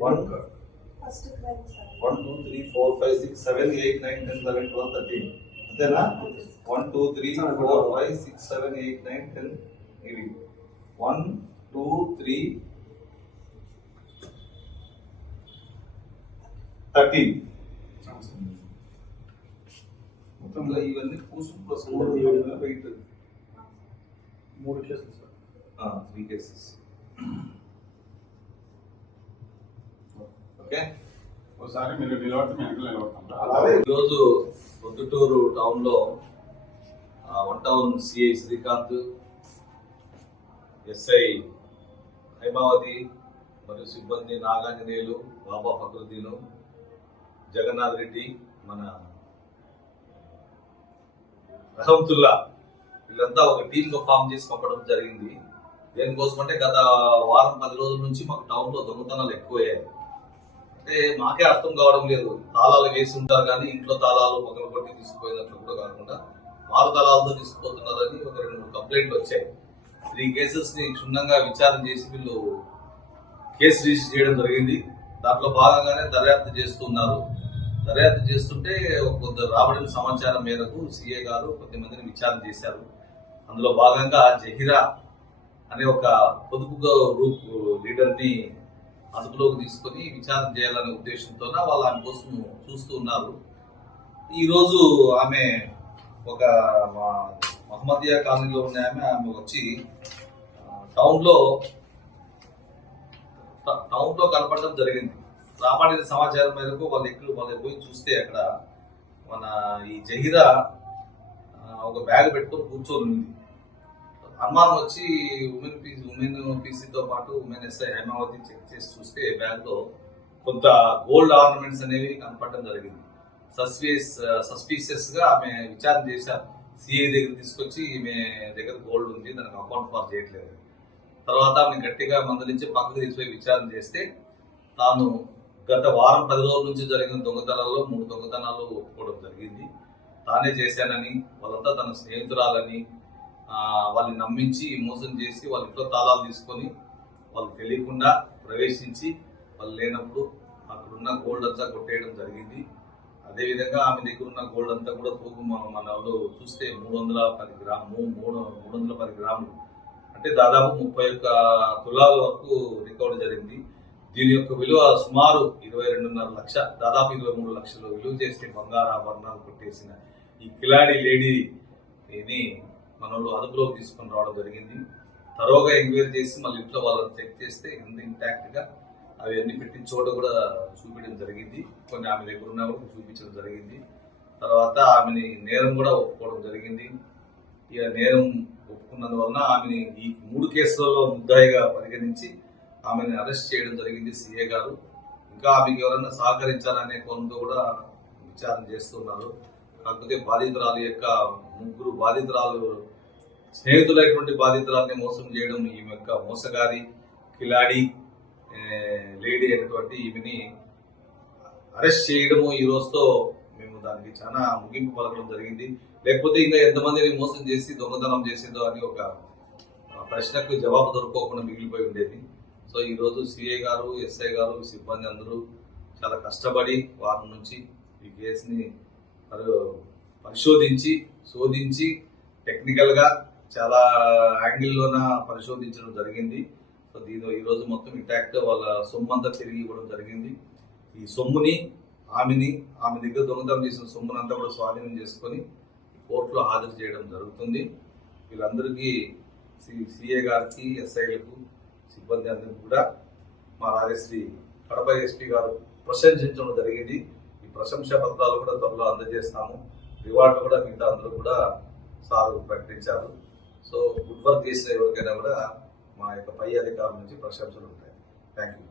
One first crime sir one two three four five six seven eight nine ten eleven twelve thirteen అంతేనా one two three four five six seven eight nine ten ఇది one two three thirteen మొత్తంలో ఇవన్నీ పూసు plus మూడు ఏడు wait మూడు కేసులు sir three cases okay? ఒకసారి మీరు ఈరోజు పొద్దుటూరు టౌన్లో one town CI Srikanth SI Haimavathi మరియు సిబ్బంది నాగాంజనేయులు బాబా ఫక్రుద్దీను జగన్నాథ్ రెడ్డి మన రహమతుల్లా వీళ్ళంతా ఒక టీమ్గా ఫామ్ చేసి పంపడం జరిగింది. దేనికోసం అంటే గత వారం పది రోజుల నుంచి మాకు టౌన్లో దొంగతనాలు ఎక్కువయ్యాయి. అంటే మాకే అర్థం కావడం లేదు. తాళాలు వేసి ఉంటారు కానీ ఇంట్లో తాళాలు పక్కన కొట్టి తీసుకుపోయినట్లు కూడా కాకుండా మారు తాళాలతో తీసుకుపోతున్నారని ఒక రెండు మూడు కంప్లైంట్లు వచ్చాయి. త్రీ కేసెస్ని క్షుణ్ణంగా విచారణ చేసి వీళ్ళు కేసు రిజిస్టర్ చేయడం జరిగింది. దాంట్లో భాగంగానే దర్యాప్తు చేస్తున్నారు దర్యాప్తు చేస్తుంటే ఒక కొంత రాబడిన సమాచారం మేరకు సిఏ గారు కొద్దిమందిని విచారణ చేశారు. అందులో భాగంగా జహీరా అనే ఒక పొదుపు గ్రూప్ లీడర్ని అదుపులోకి తీసుకొని విచారణ చేయాలనే ఉద్దేశంతో వాళ్ళు ఆమె కోసం చూస్తూ ఉన్నారు. ఈరోజు ఆమె ఒక మా మహమ్మదియా కాలనీలో ఉన్న ఆమె ఆమె వచ్చి టౌన్లో టౌన్లో కనపడడం జరిగింది. రాబడిన సమాచారం మేరకు వాళ్ళు ఎక్కడ వాళ్ళు పోయి చూస్తే అక్కడ మన ఈ జహీరా ఒక బ్యాగ్ పెట్టుకొని కూర్చొని ఉంది. అనుమానం వచ్చి ఉమెన్ పీసీ ఉమెన్ పీసీతో పాటు ఉమెన్ ఎస్ఐ హైమావతి చెక్ చేసి చూస్తే బ్యాగ్లో కొంత గోల్డ్ ఆర్నమెంట్స్ అనేవి కనపడడం జరిగింది. సస్పీస్ సస్పీషియస్గా ఆమె విచారణ చేశారు. సిఐ దగ్గర తీసుకొచ్చి ఈమె దగ్గర గోల్డ్ ఉంది దానికి అకౌంట్ ఫార్ చేయట్లేదు. తర్వాత ఆమె గట్టిగా మందలించి పక్కకు తీసుకుపోయి విచారణ చేస్తే తాను గత వారం పది రోజుల నుంచి జరిగిన దొంగతనాల్లో మూడు దొంగతనాలు ఒప్పుకోవడం జరిగింది. తానే చేశానని వాళ్ళంతా తన స్నేహితురాలని వాళ్ళని నమ్మించి మోసం చేసి వాళ్ళ ఇంట్లో తాళాలు తీసుకొని వాళ్ళకి తెలియకుండా ప్రవేశించి వాళ్ళు లేనప్పుడు అక్కడున్న గోల్డ్ అంతా కొట్టేయడం జరిగింది. అదేవిధంగా ఆమె దగ్గర ఉన్న గోల్డ్ అంతా కూడా తూకు మన వాళ్ళు చూస్తే మూడు వందల పది గ్రాము మూడు మూడు వందల పది గ్రాములు. అంటే దాదాపు ముప్పై ఒక్క తులాల వరకు రికార్డు జరిగింది. దీని యొక్క విలువ సుమారు ఇరవై రెండున్నర లక్ష దాదాపు ఇరవై మూడు లక్షలు విలువ చేసే బంగారు ఆభరణాలు కొట్టేసిన ఈ కిలాడి లేడీ మనలో అదుపులోకి తీసుకొని రావడం జరిగింది. తరోగా ఎంక్వైరీ చేసి మళ్ళీ ఇంట్లో వాళ్ళని చెక్ చేస్తే ఎంత ఇంటాక్ట్గా అవి అన్ని పెట్టిన చోట కూడా చూపించడం జరిగింది. కొన్ని ఆమె దగ్గర ఉన్నా కూడా చూపించడం జరిగింది. తర్వాత ఆమెని నేరం కూడా ఒప్పుకోవడం జరిగింది. ఇక నేరం ఒప్పుకున్నందువలన ఆమెని ఈ మూడు కేసులలో ముద్దాయిగా పరిగణించి ఆమెను అరెస్ట్ చేయడం జరిగింది సీఏ గారు. ఇంకా ఆమెకి ఎవరైనా సహకరించాలనే కోణంతో కూడా విచారణ చేస్తున్నారు కాకపోతే బాధితురాలు యొక్క ముగ్గురు బాధితురాలు స్నేహితులైనటువంటి బాధితురాల్ని మోసం చేయడం ఈమె యొక్క మోసగారి కిలాడి లేడీ అయినటువంటి ఈమెని అరెస్ట్ చేయడము ఈ రోజుతో మేము దానికి చాలా ముగింపు పలకడం జరిగింది. లేకపోతే ఇంకా ఎంతమందిని మోసం చేసి దొంగతనం చేసిందో అని ఒక ప్రశ్నకు జవాబు దొరకకుండా మిగిలిపోయి ఉండేది. సో ఈరోజు సిఐ గారు ఎస్ఐ గారు సిబ్బంది అందరూ చాలా కష్టపడి వారం నుంచి ఈ కేసుని పరిశోధించి శోధించి టెక్నికల్గా చాలా యాంగిల్లోన పరిశోధించడం జరిగింది. సో దీనిలో ఈరోజు మొత్తం ఇంటాక్ట్ వాళ్ళ సొమ్ము అంతా తిరిగి ఇవ్వడం జరిగింది. ఈ సొమ్ముని ఆమెని ఆమె దగ్గర దొంగతనం చేసిన సొమ్మునంతా కూడా స్వాధీనం చేసుకొని కోర్టులో హాజరు చేయడం జరుగుతుంది. వీళ్ళందరికీ సిఏ గారికి ఎస్ఐలకు సిబ్బంది అందరికీ కూడా మా రాజశ్రీ కడప ఎస్పీ గారు ప్రశంసించడం జరిగింది. ప్రశంసా పత్రాలు కూడా త్వరలో అందజేస్తాము. రివార్డు కూడా మిగతా అందరూ కూడా సార్ ప్రకటించారు. సో గుడ్ వర్క్ చేసిన ఎవరికైనా కూడా మా యొక్క పై అధికారుల నుంచి ప్రశంసలు ఉంటాయి. Thank you